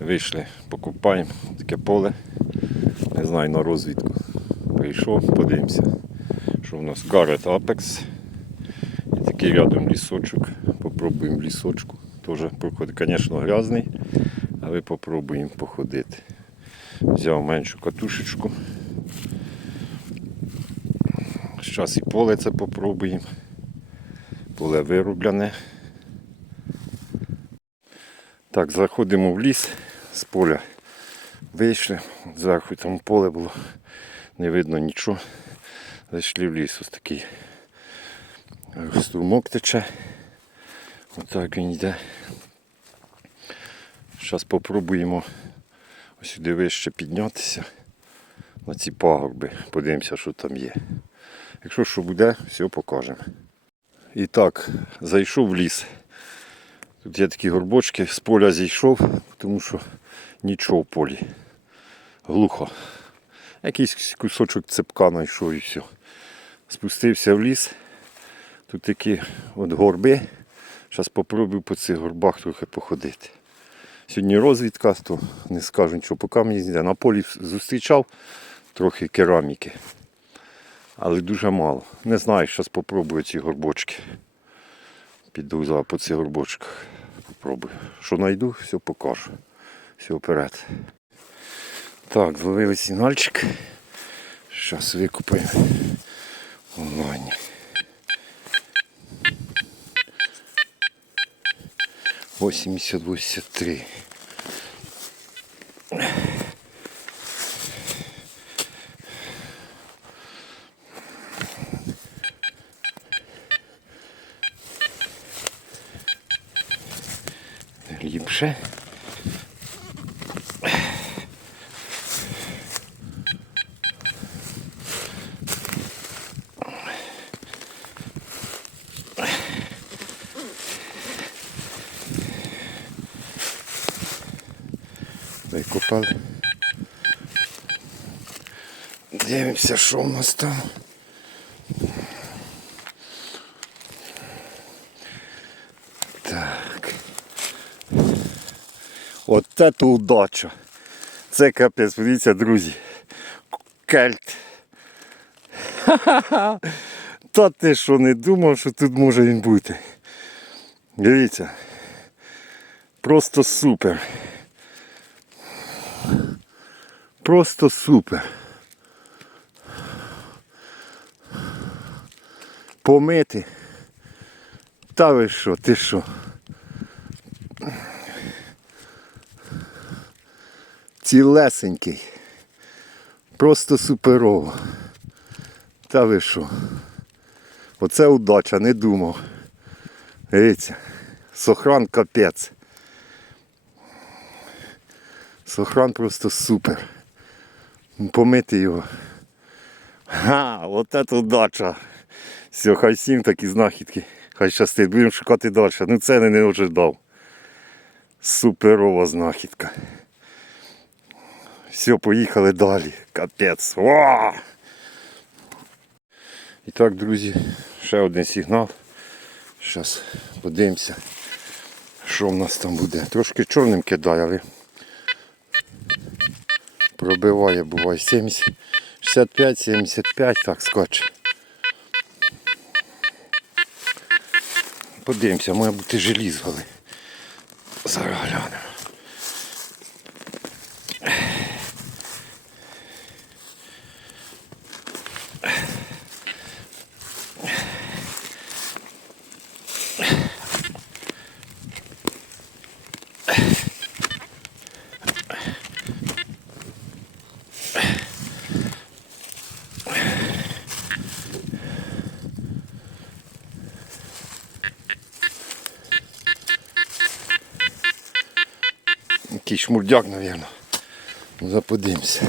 Вийшли, покупаємо таке поле. Не знаю на розвідку. Прийшов, подивимося, що в нас Garrett Apex. І такий рядом лісочок. Попробуємо лісочку. Теж проходить, звісно, грязний, але попробуємо походити. Взяв меншу катушечку. Зараз і поле це попробуємо. Поле вирублене. Так, заходимо в ліс з поля. Вийшли, зверху там поле було, не видно нічого. Зайшли в ліс, ось такий струмок тече. Отак він йде. Зараз спробуємо ось сюди вище піднятися на ці пагорби. Подивимося, що там є. Якщо що буде, все покажемо. І так, зайшов в ліс. Тут є такі горбочки, з поля зійшов, тому що нічого в полі. Глухо. Якийсь кусочок цепка знайшов і все. Спустився в ліс. Тут такі от горби. Зараз спробую по цих горбах трохи походити. Сьогодні розвідка, то не скажу нічого, поки мені зійде. На полі зустрічав трохи кераміки але дуже мало. Не знаю, зараз спробую ці горбочки. Піду по цих горбочках. Попробую. Що знайду, все покажу. Все вперед. Так, зловили сигнальчик. Зараз викупаємо онлайн. Восемьдесят восемьдесят три. Ліпше. Викопали. Дивимося, що у нас там. От це то удача. Це капець, подивіться, друзі. Кельт. Ха-ха-ха. Та ти що не думав, що тут може він бути. Дивіться. Просто супер. Просто супер. Помити. Та ви що, ти що? Цілесенький. Просто суперово. Та ви що? Оце удача, не думав. Дивіться, сохран капець. Сохран просто супер. Помити його. Ха, от це удача. Все, хай всім такі знахідки. Хай щастить. Будемо шукати далі. Ну це я не ожидав. Суперова знахідка. Все, поїхали далі. Капець. О! І так, друзі, ще один сигнал. Зараз подивимося, що в нас там буде. Трошки чорним кидає, але пробиває, буває 70, 65-75, так скаче. Подивимося, має бути желізо, але зараз глянемо. Який шмурдяк, наверное, ну, Заподимося.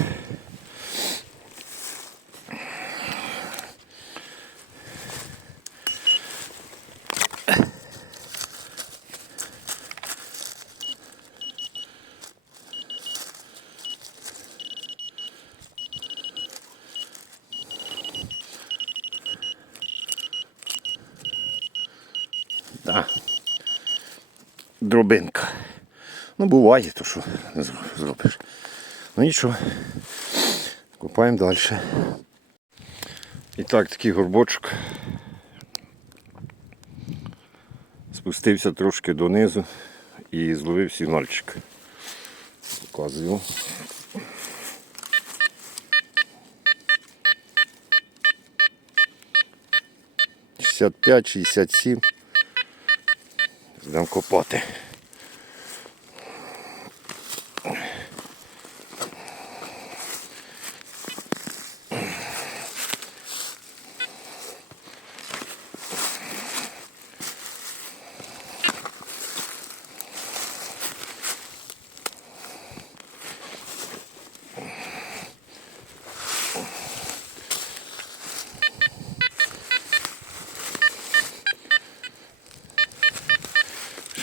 Да. Дробинка. Ну, буває, то що не зробиш. Ну нічого. Купаємо далі. І так, такий горбочок. Спустився трошки донизу і зловив сигнальчик. Показую. Шістдесят п'ять, шістдесят сім. Здам копати.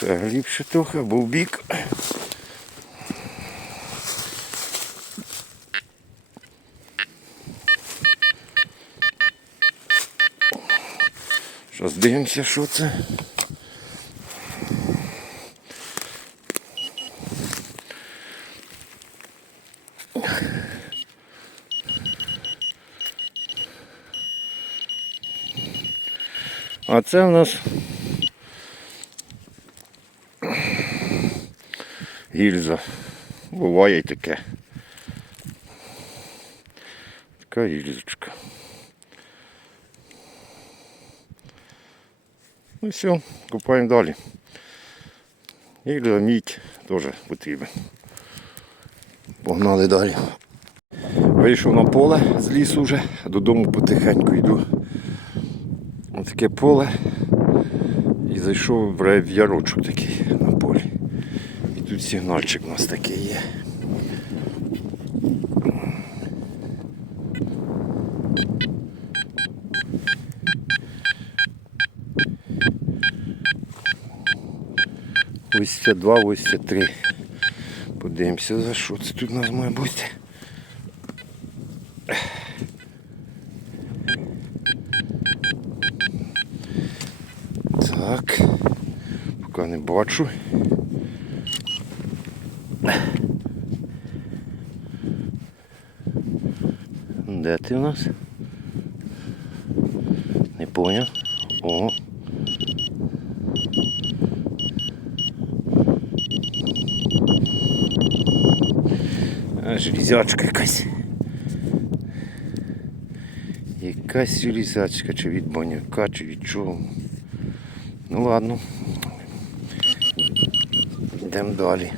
Ще глибше трохи, бік. Зараз дивимося, що це. А це у нас гільза. Буває й таке. Така гільзочка. Ну все, купаємо далі. Гільза, мідь теж потрібен. Погнали далі. Вийшов на поле з лісу вже, додому потихеньку йду. Ось таке поле. І зайшов в ярочок такий на полі. Тут у нас такий є. Ось це два, ось це три. Подивимося, за що це тут у нас має бути. Так. Поки не бачу. Де ти у нас? Не поняв. О. Железячка якась. Якась железячка, чи від баняка, чи від чого. Ну ладно. Йдемо далі.